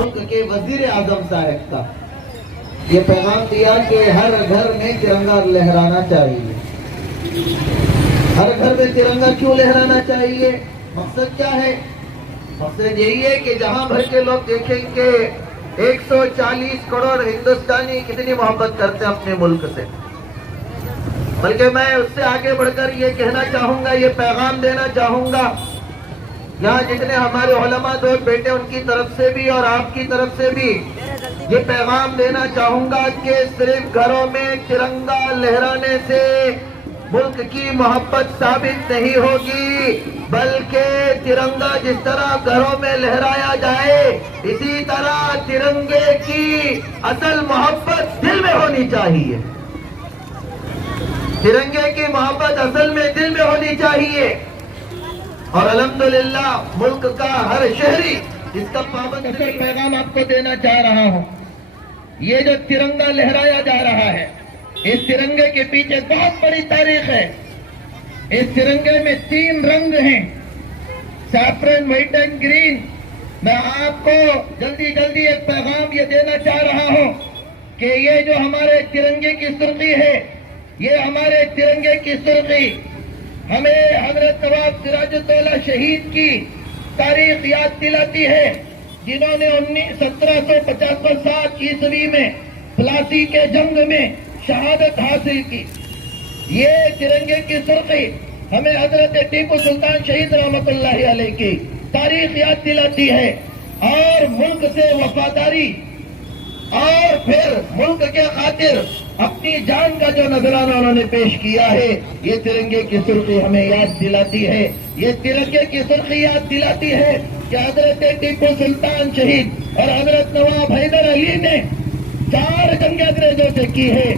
ملک کے وزیر اعظم صاحب کا یہ پیغام دیا کہ ہر گھر میں ترنگا لہرانا چاہیے. ہر گھر میں ترنگا کیوں لہرانا چاہیے؟ مقصد کیا ہے؟ مقصد یہی ہے کہ جہاں بھر کے لوگ دیکھیں کہ 140 کروڑ ہندوستانی کتنی محبت کرتے ہیں اپنے ملک سے. بلکہ میں اس سے آگے بڑھ کر یہ کہنا چاہوں گا، یہ پیغام دینا چاہوں گا یہاں جتنے ہمارے علماء دوست بیٹے ان کی طرف سے بھی اور آپ کی طرف سے بھی یہ پیغام دینا چاہوں گا کہ صرف گھروں میں ترنگا لہرانے سے ملک کی محبت ثابت نہیں ہوگی، بلکہ ترنگا جس طرح گھروں میں لہرایا جائے اسی طرح ترنگے کی اصل محبت دل میں ہونی چاہیے. ترنگے کی محبت اصل میں دل میں ہونی چاہیے. اور الحمدللہ ملک کا ہر شہری اس کا پابند اصل پیغام آپ کو دینا چاہ رہا ہوں. یہ جو ترنگا لہرایا جا رہا ہے اس ترنگے کے پیچھے بہت بڑی تاریخ ہے. اس ترنگے میں 3 رنگ ہیں، سیفرن، وائٹ اینڈ گرین. میں آپ کو جلدی جلدی ایک پیغام یہ دینا چاہ رہا ہوں کہ یہ جو ہمارے ترنگے کی سرخی ہے، یہ ہمارے ترنگے کی سرخی ہمیں حضرت نواب سراج الدولہ شہید کی تاریخ یاد دلاتی ہے، جنہوں نے 1757 عیسوی میں پلاسی کے جنگ میں شہادت حاصل کی. یہ ترنگے کی سرخی ہمیں حضرت ٹیپو سلطان شہید رحمت اللہ علیہ کی تاریخ یاد دلاتی ہے، اور ملک سے وفاداری اور پھر ملک کے خاطر اپنی جان کا جو نذرانہ انہوں نے پیش کیا ہے یہ ترنگے کی سرخی ہمیں یاد دلاتی ہے. یہ ترنگے کی سرخی یاد دلاتی ہے کہ حضرت ٹیپو سلطان شہید اور حضرت نواب حیدر علی نے 4 جنگیں انگریزوں سے کی ہے.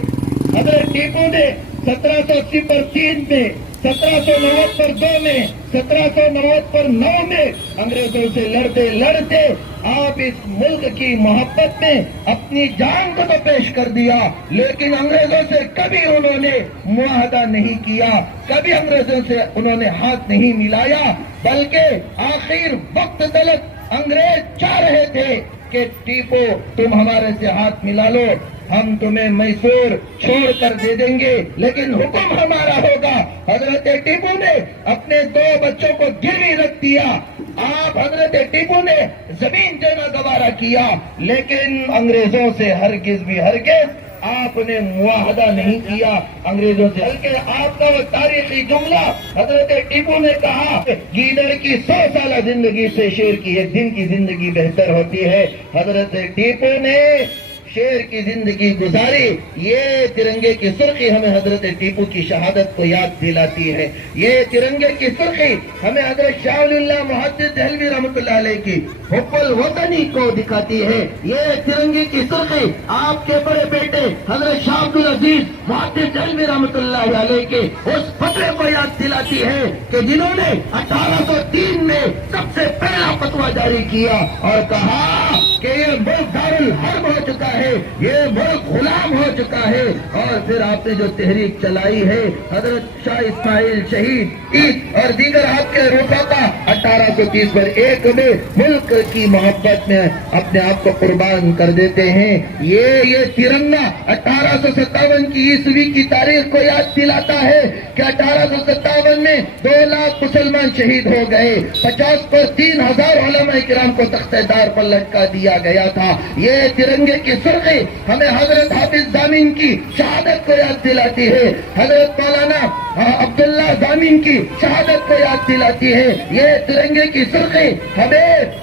حضرت ٹیپو نے 1780 پر 3 میں، 1790 پر 2 میں، 1790 پر 9 میں انگریزوں سے لڑتے لڑتے آپ اس ملک کی محبت میں اپنی جان کو تو پیش کر دیا، لیکن انگریزوں سے کبھی انہوں نے معاہدہ نہیں کیا، کبھی انگریزوں سے انہوں نے ہاتھ نہیں ملایا، بلکہ آخر وقت تلک انگریز چاہ رہے تھے کہ ٹیپو تم ہمارے سے ہاتھ ملا لو، ہم تمہیں میسور چھوڑ کر دے دیں گے لیکن حکم ہمارا ہوگا. حضرت ٹیپو نے اپنے 2 بچوں کو گروی رکھ دیا. آپ حضرت ٹیپو نے زمین دینا گوارا کیا، لیکن انگریزوں سے ہرگز بھی ہرگز آپ نے معاہدہ نہیں کیا انگریزوں سے. بلکہ آپ کا وہ تاریخی جملہ حضرت ٹیپو نے کہا، گیدڑ کی 100 سالہ زندگی سے شیر کی 1 دن کی زندگی بہتر ہوتی ہے. حضرت ٹیپو نے شیر کی زندگی گزاری. یہ ترنگے کی سرخی ہمیں حضرت ٹیپو کی شہادت کو یاد دلاتی ہے. یہ ترنگے کی سرخی ہمیں حضرت شاہ ولی اللہ محدث دہلوی رحمۃ اللہ علیہ کی حب الوطنی کو دکھاتی ہے. یہ ترنگے کی سرخی آپ کے بڑے بیٹے حضرت شاہ عبد العزیز محدث دہلوی رحمۃ اللہ علیہ کے اس فتوے کو یاد دلاتی ہے کہ جنہوں نے 1803 میں سب سے پہلا فتویٰ جاری کیا اور کہا کہ یہ ملک دارالحرب ہو چکا ہے، یہ ملک غلام ہو چکا ہے. اور پھر آپ نے جو تحریک چلائی ہے حضرت شاہ اسماعیل شہید عید اور دیگر آپ کے رفقا 1830 پر 1 میں ملک کی محبت میں اپنے آپ کو قربان کر دیتے ہیں. یہ ترنگا 1857 کی عیسوی کی تاریخ کو یاد دلاتا ہے کہ 1857 میں 2 لاکھ مسلمان شہید ہو گئے، 50 پر 3000 علماء کرام کو تختہ دار پر لٹکا دیا گیا تھا. یہ ترنگے کی سرخی ہمیں حضرت حافظ ضامن کی شہادت کو یاد دلاتی ہے، حضرت مولانا عبداللہ ضامن کی شہادت کو یاد دلاتی ہے. یہ ترنگے کی سرخی ہمیں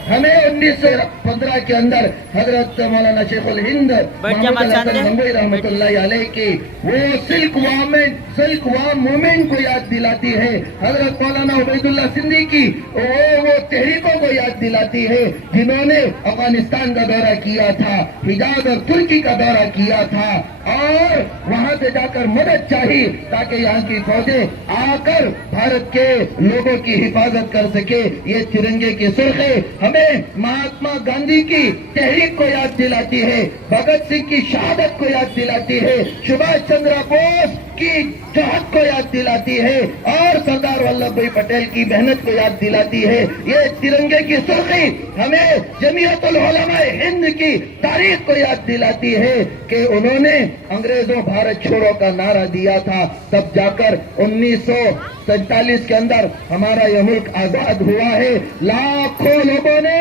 1915 کے اندر حضرت مولانا شیخ الہند محمد حسن گنگوئی رحمۃ اللہ علیہ کی وہ سلک وام مومنٹ کو یاد دلاتی ہے. حضرت مولانا عبید اللہ سندھی کی وہ تحریکوں کو یاد دلاتی ہے جنہوں نے افغانستان کا دورہ کیا تھا، حجاز اور ترکی کا دورہ کیا تھا اور وہاں سے جا کر مدد چاہی تاکہ یہاں کی فوجیں آ کر بھارت کے لوگوں کی حفاظت کر سکے. یہ ترنگے کی سرخی ہمیں مہاتما گاندھی کی تحریک کو یاد دلاتی ہے، بھگت سنگھ کی شہادت کو یاد دلاتی ہے، سبھاش چندر بوس کی جہد کو یاد دلاتی ہے اور سردار ولبھ بھائی پٹیل کی محنت کو یاد دلاتی ہے. یہ ترنگے کی سرخی ہمیں جمعیت العلماء ہند کی تاریخ کو یاد دلاتی ہے کہ انہوں نے انگریزوں بھارت چھوڑو کا نعرہ دیا تھا. تب جا کر 1947 کے اندر ہمارا یہ ملک آزاد ہوا ہے. لاکھوں لوگوں نے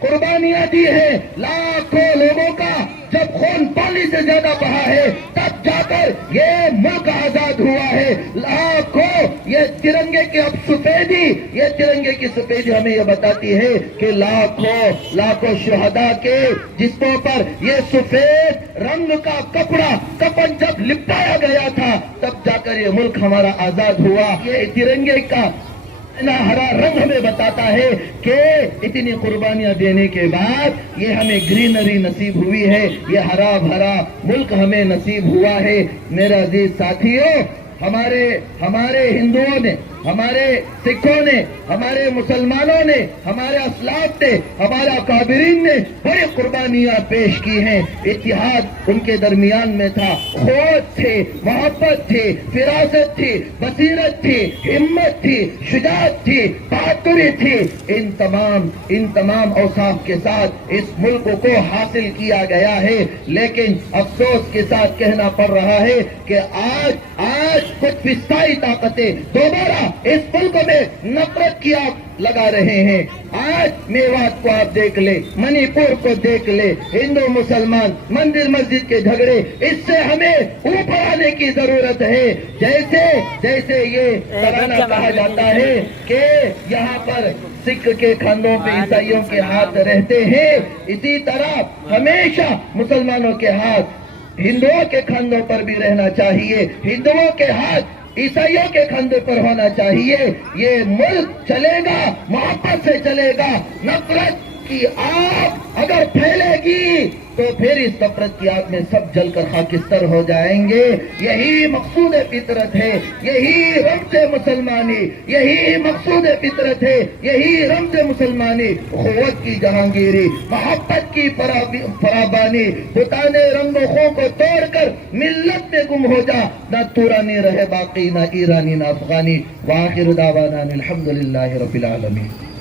قربانیاں دی ہیں, لاکھوں لوگوں کا جب خون پانی سے زیادہ بہا ہے تب جا کر یہ ملک آزاد ہوا ہے. لاکھوں یہ ترنگے کی اب سفیدی, یہ ترنگے کی سفیدی ہمیں یہ بتاتی ہے کہ لاکھوں شہداء کے جسموں پر یہ سفید رنگ کا کپڑا کفن جب لپٹایا گیا تھا تب جا کر یہ ملک ہمارا آزاد ہوا. یہ ترنگے کا ہرا رنگ ہمیں بتاتا ہے کہ اتنی قربانیاں دینے کے بعد یہ ہمیں گرینری نصیب ہوئی ہے, یہ ہرا بھرا ملک ہمیں نصیب ہوا ہے. میرے عزیز ساتھیوں, ہمارے ہندوؤں نے, ہمارے سکھوں نے, ہمارے مسلمانوں نے, ہمارے اسلاف نے, ہمارے اکابرین نے بڑی قربانیاں پیش کی ہیں. اتحاد ان کے درمیان میں تھا, قوت تھے, محبت تھی, فراست تھی, بصیرت تھی, ہمت تھی, شجاعت تھی, بہادری تھی. ان تمام اوصاف کے ساتھ اس ملک کو حاصل کیا گیا ہے. لیکن افسوس کے ساتھ کہنا پڑ رہا ہے کہ آج کچھ فسطائی طاقتیں دوبارہ اس ملک میں نفرت کی آگ لگا رہے ہیں. آج میوات کو آپ دیکھ لیں, منی پور کو دیکھ لیں, ہندو مسلمان مندر مسجد کے جھگڑے, اس سے ہمیں اوپر آنے کی ضرورت ہے. جیسے یہ ترانہ کہا جاتا ہے کہ یہاں پر سکھ کے کھانوں پہ عیسائیوں کے ہاتھ رہتے ہیں, اسی طرح ہمیشہ مسلمانوں کے ہاتھ ہندوؤں کے کھانوں پر بھی رہنا چاہیے, ہندوؤں کے ہاتھ عیسائیوں کے کھاندے پر ہونا چاہیے. یہ ملک چلے گا, محبت سے چلے گا. نفرت کی آگ اگر پھیلے گی تو پھر اس نفرت کی آگ میں سب جل کر خاکستر ہو جائیں گے. یہی مقصود فطرت ہے, یہی رمز مسلمانی, یہی مقصود فطرت ہے, یہی رمز مسلمانی. قوت کی جہانگیری, محبت کی فراوانی, بتانے رنگ و خوں کو توڑ کر ملت میں گم ہو جا. نہ تورانی رہے باقی, نہ ایرانی, نہ افغانی. وآخر دعوانا الحمدللہ رب العالمین.